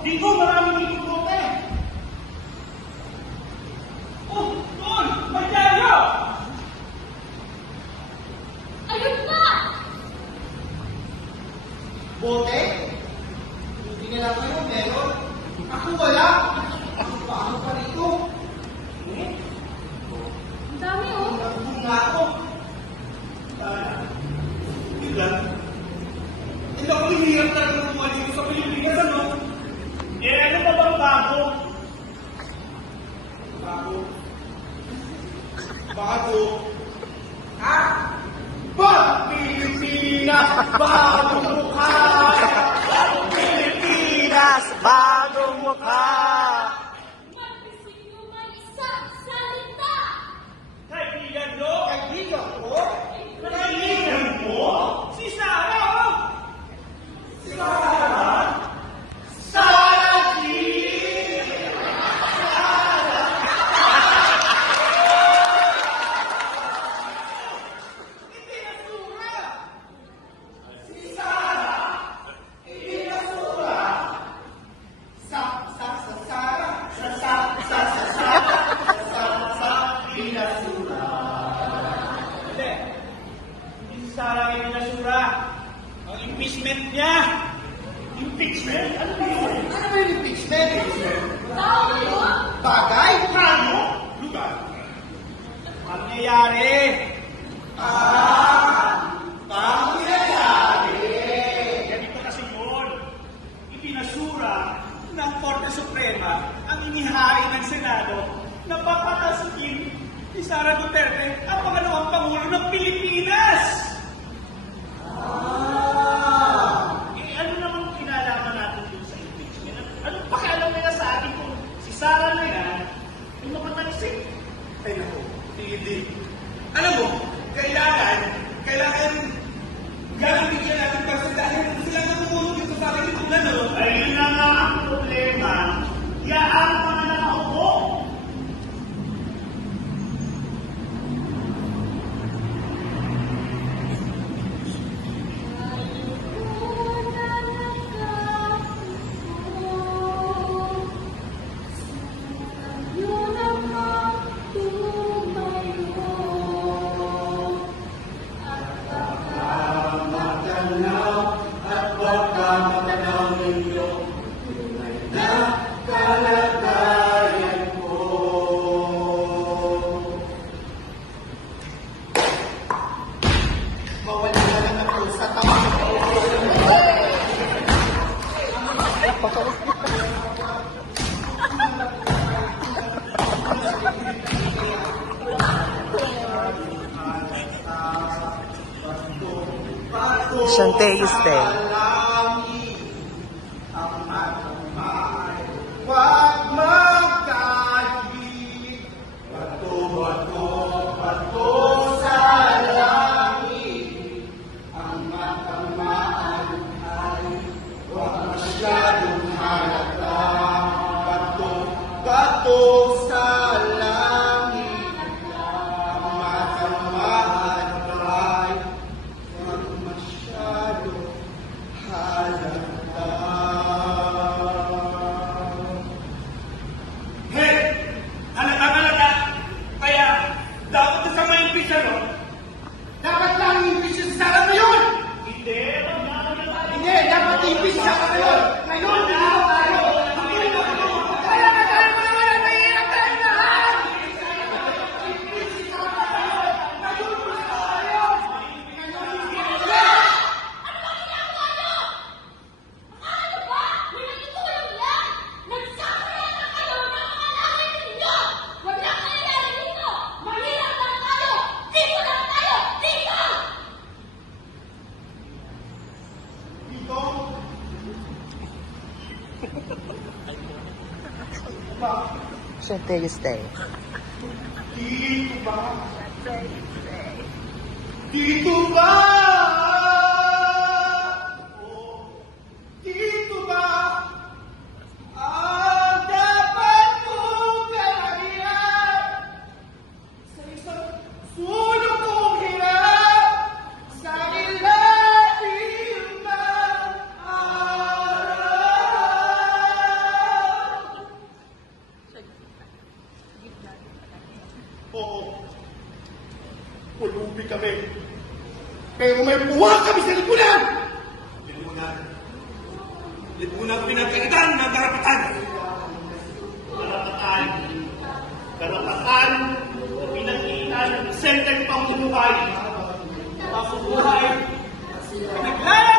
Dito, maraming dito bote. Oh, doon! May diaryo! Ayun na! Bote? Hindi na lang kayo meron. Ako wala. Ako paano pa rito? Ang dami oh. Nagbuong nga ako. Yun lang. Hindi ako hinihirap talaga kumuha dito sa Pilipinas, ano? Eh, ano pa bang bago? Bago. Bago. Ha? Bago Pilipinas! Bagong mukha! Bagong Pilipinas! Bagong mukha! Mag-isip mo may isang salita! Kaibigan nyo? Kaibigan ko? Kaibigan mo? Si Sarah, oh! Si Sarah? Sarah G! Hindi nasura! Si Sarah! Hindi nasura! Sara! Hindi nasura! Hindi. Hindi si Sarah ang inasura. Ang impeachment niya. Impeachment? Ano ba yun? Ano ba yung impeachment? Tao na yun? Bagay? Ano? Lugar. Ang nangyayari? Paano nangyayari? Ganito kasi yun. Ipinasura ng Korte Suprema ang inihain ng Senado na papatasukin ni Sara Duterte ang pangalawang Pangulo ng Pilipinas. Eh, ano namang kinalaman natin dun sa impeachment? Anong pakialam nila sa atin kung si Sara na yan ay mapatalisik? Ay naku, hindi. Alam mo, kailangan bigyan natin kasi dahil sila namumulong dito sa akin kung ano. Ayun na nga ang problema. Yaan mga nakaupo. At baka matanaw ninyo, tunay na kalagayan ko. Mawala na lang ako sa tapat. Shantay stay. Ang matamay, huwag magkahigit. Bato, bato, bato sa langit. Ang matamaan ay huwag masyadong halata. Bato, bato sa langit. Ang matamaan ay huwag masyadong halata. Hey! Halata-halata! Kaya, dapat sa mga impeachment, no? Dapat lang i-impeach sa Sara ngayon! Hindi, wag na kami tayo. Hindi, dapat i-impeach sa Sara ngayon! Ngayon, hindi na tayo! Kaya na tayo mo naman ang nahihirap tayo lahat! I-impeach si Sara ngayon! Ngayon, gusto tayo! Ano ba? May nagtutulong yan! Nagsasaya na kayo ng mga langit ninyo! Wag lang kayo dahil dito! Mahirap lang tayo! Dito lang tayo! Dito! Dito? Shantay stay. Dito ba? Dito ba? Oh, dito ba? Ang dapat kong kailangan sa isang sulok kong hirap sa ilalim ng araw. Pero may puwa kami sa lipunan! Lipunan pinagkaitan ng karapatan. Karapatan o pinag-iitan ng isenteng pamumuhay. Pamumuhay, naglalaro